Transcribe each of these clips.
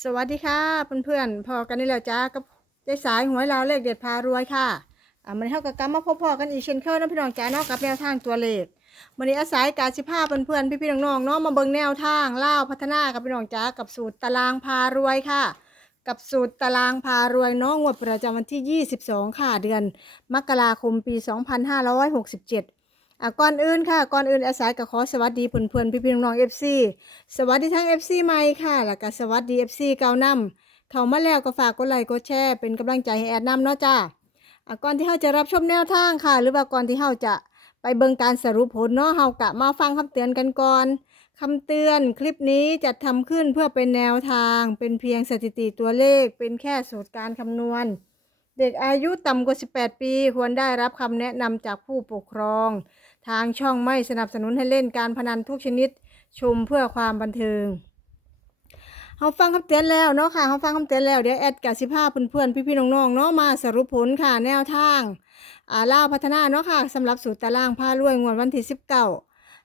สวัสดีค่ะเพื่อนๆพอกันนี่แล้วจ้ากับได้สายหวยลาวเลขเด็ดพารวยค่ะอ่ามันเท่ากับกรรมมาพบพอกันอีกเช่นเคยนะพี่น้องจ้าเนอกกับแนวทางตัวเลขวันนี้อาศัยการสิภาพเพื่อนๆพี่ๆน้องๆเนาะมาเบิ่งแนวทางเล่าพัฒนากับพี่น้องจ้ากับสูตรตารางพารวยค่ะ กับสูตรตารางพารวยน้องงวดประจำวันที่ 22 ค่ะเดือน มกราคมปี 2567อะ ก่อนอื่นค่ะ ก่อนอื่นอาศัยกับขอสวัสดีเพื่อนๆพี่ๆน้องๆ FC สวัสดีทั้ง FC ใหม่ค่ะ แล้วก็สวัสดี FC เก่านำเข้ามาแล้วก็ฝากกดไลค์กดแชร์เป็นกำลังใจให้แอดนำเนาะจ้าอะก่อนที่เราจะรับชมแนวทางค่ะ หรือว่าก่อนที่เราจะไปเบิ่งการสรุปผลเนาะเฮากะมาฟังคำเตือนกันก่อนคำเตือนคลิปนี้จะทำขึ้นเพื่อเป็นแนวทาง เป็นเพียงสถิติตัวเลข เป็นแค่สูตรการคำนวณ เด็กอายุต่ำกว่า 18 ปี ควรได้รับคำแนะนำจากผู้ปกครอง ทางช่องไม่สนับสนุนให้เล่นการพนันทุกชนิดชมเพื่อความบันเทิงเขาฟังคำเตือนแล้วเนาะค่ะเขาฟังคำเตือนแล้วเดี๋ยวแอดกับสิภาเพื่อนๆพี่ๆน้องๆเนาะมาสรุปผลค่ะแนวทางอ่าล่าพัฒนาเนาะค่ะสำหรับสูตรตารางผ้ารวยงวดวันที่19เฮา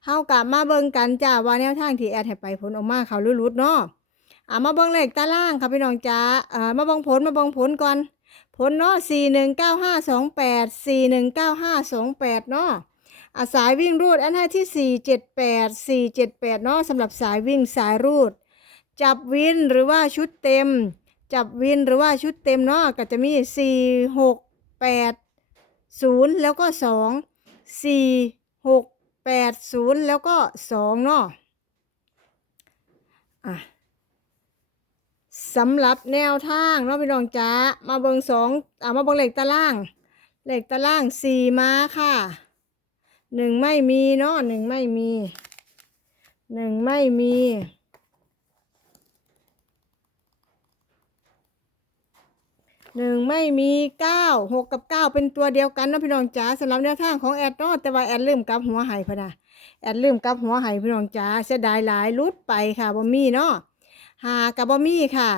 เขากลับมาเบิ่งกันจ้าว่าแนวทางที่แอดให้ไปผลออกมาเขาลุดๆเนาะอ่ามาเบิ่งเลขตารางค่ะพี่น้องจ้าอ่ามาเบิ่งผลมาเบิ่งผลก่อนผลเนาะ419528 419528เนาะ อะสายวิ่งรูดอันให้ที่ 478 478เนาะสำหรับสายวิ่งสายรูด จับวินหรือว่าชุดเต็ม จับวินหรือว่าชุดเต็มเนาะก็จะมี 4 6 8 0 แล้วก็ 2 4 6 8 0 แล้วก็ 2 เนาะอะสำหรับแนวทางเนาะพี่น้องจ้ามาเบิงสองอะมาเบิงเหลขตารางเหลขตาราง4มาค่ะ หนึ่งไม่มีเนาะหนึ่งไม่มีหนึ่งไม่มีหนึ่งไม่มีเก้าหกกับเก้าเป็นตัวเดียวกันนะพี่น้องจ๋าสำหรับแนวทางของแอดนาะแต่ว่าแอดลืมกับหัวไห้พะนะแอดลืมกับหัวไห้พี่น้องจ๋าเสียดายหลายลุดไปค่ะบ่มีเนาะหากับบ่มีค่ะ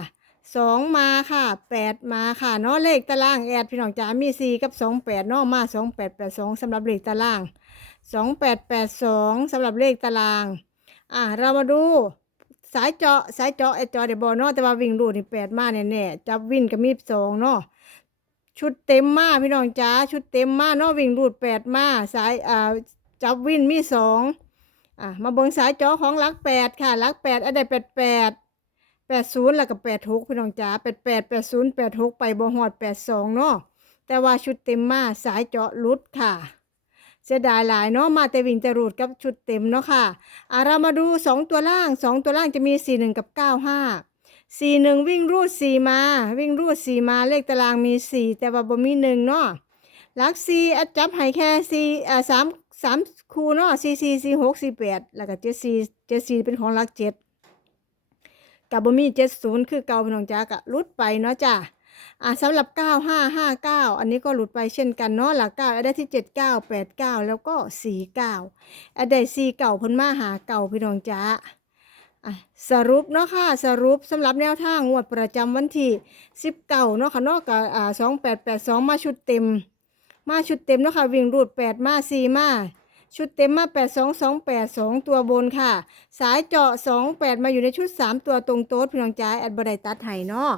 สองมาค่ะแปดมาค่ะเนาะเลขตารางแอดพี่น้องจ๋ามีสี่กับสองแปดเนาะมาสองแปดแปดสองสำหรับเลขตารางสองแปดแปดสองสำหรับเลขตาราง อะเรามาดูสายเจาะสายเจาะไอเจาะเดบอเนาะแต่ว่าวิ่งรูดนี่แปดมาแน่ๆจับวิ่งกับมีดสองเนาะชุดเต็มมาพี่น้องจ้าชุดเต็มมาเนาะวิ่งรูดแปดมาสายอ่าจับวิ่งมีสองอะมาเบิ่งสายเจาะของลักแปดค่ะลักแปดอันใดแปดแปด แปดศูนย์แล้วก็แปดหกพี่น้องจ้าแปดแปดแปดศูนย์แปดหกไปบ่ฮอดแปดสองเนาะแต่ว่าชุดเต็มมาสายเจาะลุดค่ะเสียดายหลายเนาะมาแต่วิ่งแต่รูดกับชุดเต็มเนาะค่ะอะเรามาดู2ตัวล่าง2ตัวล่างจะมี4 1กับ9 5 4 1วิ่งรูด4มา วิ่งรูด4มาเลขตารางมี4แต่ว่าบ่มี1เนาะลัก4อัดจับให้แค่4อ่า3 3คู่เนาะ4 4 4 6 4 8แปดหล้วก็7 4 7 4เจ็ดสี่เป็นของลัก7 กับบ่มี70คือเก่าพี่น้องจ้ากะลุดไปเนาะจ้าอ่าสำหรับ 9559 อันนี้ก็หลุดไปเช่นกันเนาะหลักเก้าได้ที่ 79 89 แล้วก็ 49อันได้4เก่าพนมาหาเก่าพี่น้องจ้าสรุปเนาะค่ะสรุปสำหรับแนวทางงวดประจำวันที่19เนาะค่ะนาะกับอ่า2882 มาชุดเต็ม มาชุดเต็มเนาะค่ะวิ่งรูด 8 มา 4 มา ชุดเต็มมา 82282 ตัวบนค่ะ สายเจาะ 28 มาอยู่ในชุด 3 ตัวตรงโต๊ดพี่น้องจ้าแอดบไดตัดให้เนาะ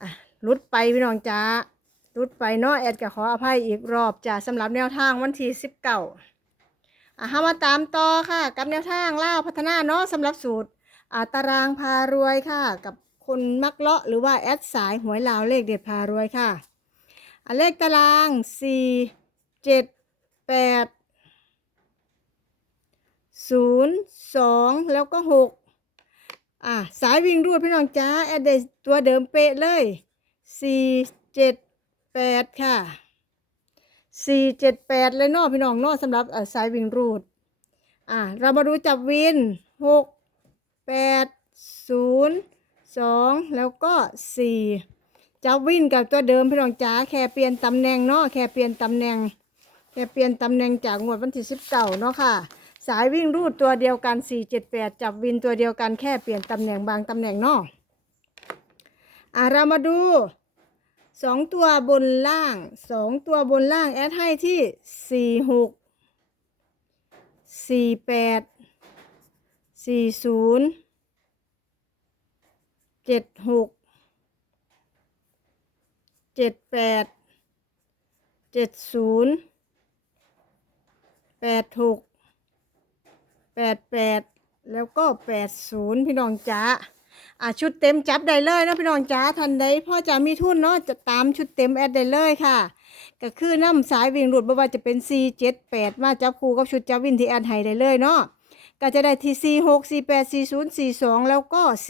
อะรุดไปพี่น้องจ้ารุดไปเนาะแอดก็ขออภัยอีกรอบจ้าสำหรับแนวทางวันที่สิบเก้าอะฮามาตามต่อค่ะ กับแนวทางล่าพัฒนาเนาะสำหรับสูตรอ่าตารางพารวยค่ะ กับคนมักเลาะหรือว่าแอดสายหวยลาวเลขเด็ดพารวยค่ะอะเลขตารางสี่เจ็ด แปดศูนย์สองแล้วก็หกอะสายวิ่งรูดพี่น้องจ้าแอดได้ตัวเดิมเป๊ะเลยสี่เจ็ดแปดค่ะสี่เจ็ดแปดเลยเนอพี่น้องเนอสำหรับอ่อสายวิ่งรูดอะเรามาดูจับวินหกแปดศูนย์สองแล้วก็สี่จับวินกับตัวเดิมพี่น้องจ้าแค่เปลี่ยนตำแหน่งเนาะแค่เปลี่ยนตำแหน่ง แค่เปลี่ยนตำแหน่งจากงวดวันที่สิบเก้าเนาะค่ะ สายวิ่งรูดตัวเดียวกัน478จับวินตัวเดียวกันแค่เปลี่ยนตำแหน่งบางตำแหน่งเนาะอะเรามาดูสองตัวบนล่างสองตัวบนล่างแอดให้ที่46 48 40เจ็ดหกเจ็ดแปดเจ็ดศูนย์ แปดหกแปดแปดแล้วก็แปดศูนย์พี่น้องจ๋าอะชุดเต็มจับได้เลยนะพี่น้องจ๋าทันใดพ่อจะมีทุนเนาะจะตามชุดเต็มแอดได้เลยค่ะ ก็คือน้ำสายวิ่งหลุดบ่ว่าจะเป็น C 7 8 มาจับคู่กับชุดจับวินที่แอดให้ได้เลยเนาะก็จะได้ที่ C 6 C 8 C 0 C 2แล้วก็ C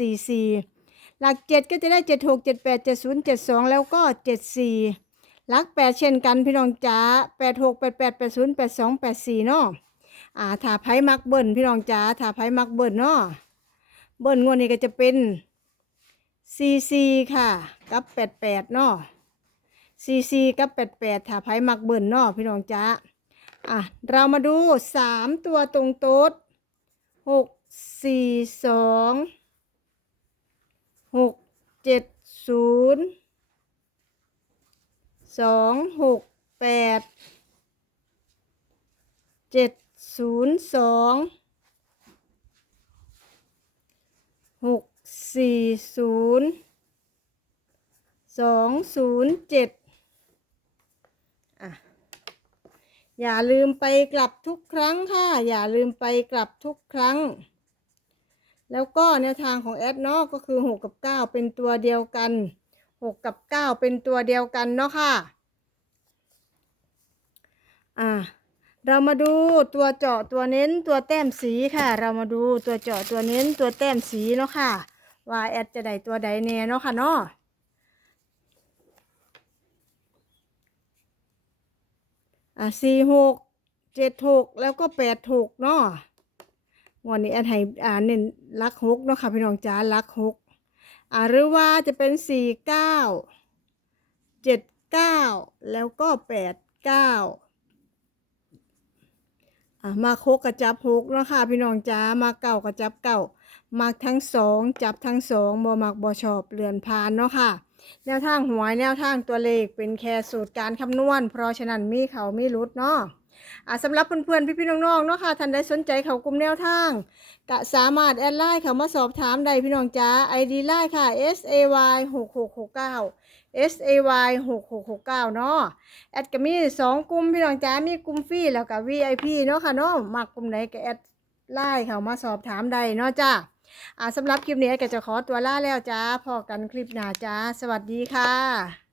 4หลัก 7 ก็จะได้ 7 6 7 8 7 0 7 2 แล้วก็ 7 4 ลัก8เช่นกันพี่น้องจ๋า8 6 8 8 8 0 8 2 8 4เนาะอ่าถ้าไพ่มักเบิ้ลพี่น้องจ๋าถ้าไพ่มักเบิ้ลเนาะเบิ้ลงวดนี้ก็จะเป็น C C ค่ะ กับ8 8เนาะซีซีกับแปดแปดถ้าไพ่มักเบิ่นเนาะพี่น้องจ้าอะเรามาดูสามตัวตรงโต๊ดหกสี่สองหกเจ็ดศูนย์ สองหกแปดเจ็ดศูนย์สองหกสี่ศูนย์สองศูนย์เจ็ดอะอย่าลืมไปกลับทุกครั้งค่ะ อย่าลืมไปกลับทุกครั้ง แล้วก็แนวทางของแอดเนาะก็คือ 6 กับ 9 เป็นตัวเดียวกัน 6กับ9เป็นตัวเดียวกันเนาะค่ะ อะเรามาดูตัวเจาะตัวเน้นตัวแต้มสีค่ะ เรามาดูตัวเจาะตัวเน้นตัวแต้มสีเนาะค่ะ ว่าแอดจะได้ตัวใดแน่เนาะค่ะเนาะอะสี่หกเจ็ดหกแล้วก็แปดหกเนาะวันนี้อันให้อ่าเน้นลักหกเนาะค่ะพี่น้องจ๋าลักหก หรือว่าจะเป็นสี่เก้าเจ็ดเก้าแล้วก็แปดเก้ามาโคกกับจับหกเนาะค่ะพี่น้องจ๋ามาเก่ากับจับเก่ามักทั้งสองจับทั้งสองบ่มักบ่ชอบเลือนพานเนาะค่ะ แนวทางหวยแนวทางตัวเลขเป็นแค่สูตรการคำนวณ เพราะฉะนั้นมีเขามีรุดเนาะ สำหรับเพื่อนๆพี่ๆน้องๆเนาะค่ะท่านใดสนใจเขากลุ่มแนวทางก็สามารถแอดไลน์เขามาสอบถามได้พี่น้องจ้า ID ไลน์ค่ะ S A Y 6 6 6 9 S A Y 6 6 6 9เนาะแอดก็มีสองกลุ่มพี่น้องจ้ามีกลุ่มฟรีแล้วก็ VIP เนาะค่ะเนาะมักกลุ่มไหนก็แอดไลน์เขามาสอบถามได้เนาะจ้าอ่าสำหรับคลิปนี้ก็จะขอตัวลาแล้วจ้าพอกันคลิปหน้าจ้า สวัสดีค่ะ